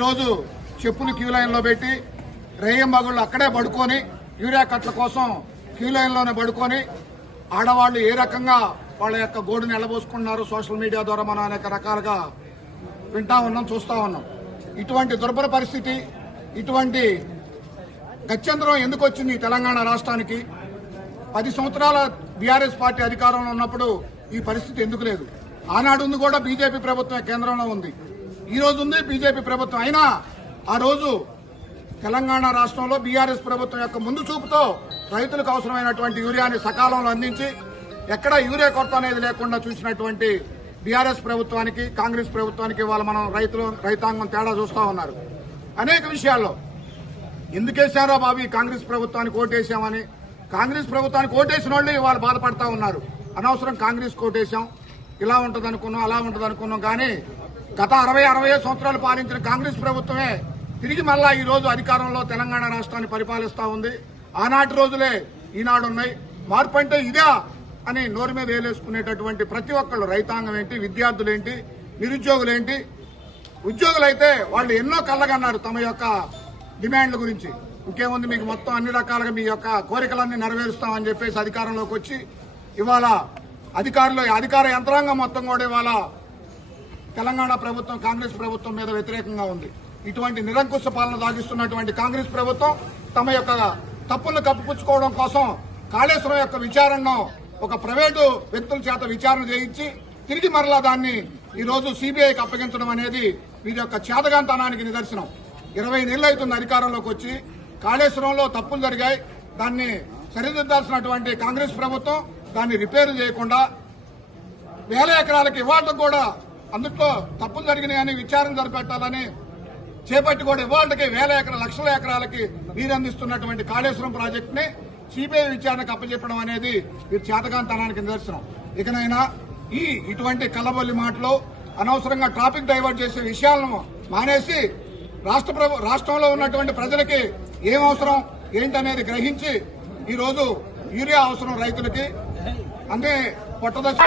ఈరోజు చెప్పులు క్యూ లైన్లో పెట్టి రేయంబగుళ్ళు అక్కడే పడుకొని యూరియా కట్ల కోసం క్యూ లైన్లోనే పడుకొని ఆడవాళ్లు ఏ రకంగా వాళ్ళ యొక్క గోడుని ఎల్లబోసుకున్నారు సోషల్ మీడియా ద్వారా మనం అనేక రకాలుగా వింటా ఉన్నాం, చూస్తా ఉన్నాం. ఇటువంటి దుర్భర పరిస్థితి, ఇటువంటి గత్యంతరం ఎందుకు వచ్చింది తెలంగాణ రాష్ట్రానికి? 10 సంవత్సరాల బీఆర్ఎస్ పార్టీ అధికారంలో ఉన్నప్పుడు ఈ పరిస్థితి ఎందుకు లేదు? ఆనాడు ఉంది కూడా బీజేపీ ప్రభుత్వం కేంద్రంలో ఉంది, ఈ రోజు ఉంది బీజేపీ ప్రభుత్వం. అయినా ఆ రోజు తెలంగాణ రాష్ట్రంలో బీఆర్ఎస్ ప్రభుత్వం యొక్క ముందు చూపుతో రైతులకు అవసరమైనటువంటి యూరియాని సకాలంలో అందించి ఎక్కడ యూరియా కొరత అనేది లేకుండా చూసినటువంటి బీఆర్ఎస్ ప్రభుత్వానికి, కాంగ్రెస్ ప్రభుత్వానికి ఇవాళ మనం రైతాంగం తేడా చూస్తా ఉన్నారు. అనేక విషయాల్లో ఎందుకేశారో బాబు ఈ కాంగ్రెస్ ప్రభుత్వానికి ఓటేశామని, కాంగ్రెస్ ప్రభుత్వానికి ఓటేసిన వాళ్ళు ఇవాళ బాధపడతా ఉన్నారు. అనవసరం కాంగ్రెస్ ఓటేశాం, ఇలా ఉంటది అనుకున్నాం, అలా ఉంటది అనుకున్నాం. కానీ గత 60 సంవత్సరాలు పాలించిన కాంగ్రెస్ ప్రభుత్వమే తిరిగి మళ్ళా ఈ రోజు అధికారంలో తెలంగాణ రాష్ట్రాన్ని పరిపాలిస్తా ఉంది. ఆనాటి రోజులే ఈనాడున్నాయి. మార్పు అంటే ఇదే అని నోరు మీద వేలేసుకునేటటువంటి ప్రతి ఒక్కళ్ళు, రైతాంగం ఏంటి, విద్యార్థులేంటి, నిరుద్యోగులేంటి, ఉద్యోగులైతే వాళ్ళు ఎన్నో కళ్ళగన్నారు తమ యొక్క డిమాండ్ల గురించి. ఇంకేముంది, మీకు మొత్తం అన్ని రకాలుగా మీ యొక్క కోరికలన్నీ నెరవేరుస్తామని చెప్పేసి అధికారంలోకి వచ్చి ఇవాళ అధికార యంత్రాంగం మొత్తం కూడా ఇవాళ తెలంగాణ ప్రభుత్వం కాంగ్రెస్ ప్రభుత్వం మీద వ్యతిరేకంగా ఉంది. ఇటువంటి నిరంకుశ పాలన సాగిస్తున్నటువంటి కాంగ్రెస్ ప్రభుత్వం తమ యొక్క తప్పులను కప్పిపుచ్చుకోవడం కోసం కాళేశ్వరం యొక్క విచారణను ఒక ప్రైవేటు వ్యక్తుల చేత విచారణ చేయించి తిరిగి మరలా దాన్ని ఈ రోజు సిబిఐకి అప్పగించడం అనేది వీరి యొక్క చేతగాంతనానికి నిదర్శనం. 20 నెలలు అవుతుంది అధికారంలోకి వచ్చి. కాళేశ్వరంలో తప్పులు జరిగాయి, దాన్ని సరిదిద్దాల్సినటువంటి కాంగ్రెస్ ప్రభుత్వం దాన్ని రిపేర్లు చేయకుండా 1000 ఎకరాలకి ఇవ్వడం కూడా, అందులో తప్పులు జరిగినాయని విచారణ జరిపెట్టాలని చేపట్టి కూడా ఇవాళకి 1000 ఎకరాల లక్షల ఎకరాలకి నీరందిస్తున్నటువంటి కాళేశ్వరం ప్రాజెక్టుని సిబిఐ విచారణకు అప్పచెప్పడం అనేది వీరి చేతగాంతనానికి నిదర్శనం. ఇకనైనా ఇటువంటి కల్లబొల్లి మాటలు, అనవసరంగా ట్రాఫిక్ డైవర్ట్ చేసే విషయాలను మానేసి రాష్ట్రంలో ఉన్నటువంటి ప్రజలకి ఏం అవసరం ఏంటనేది గ్రహించి ఈ రోజు యూరియా అవసరం రైతులకి, అంటే పొట్టదశ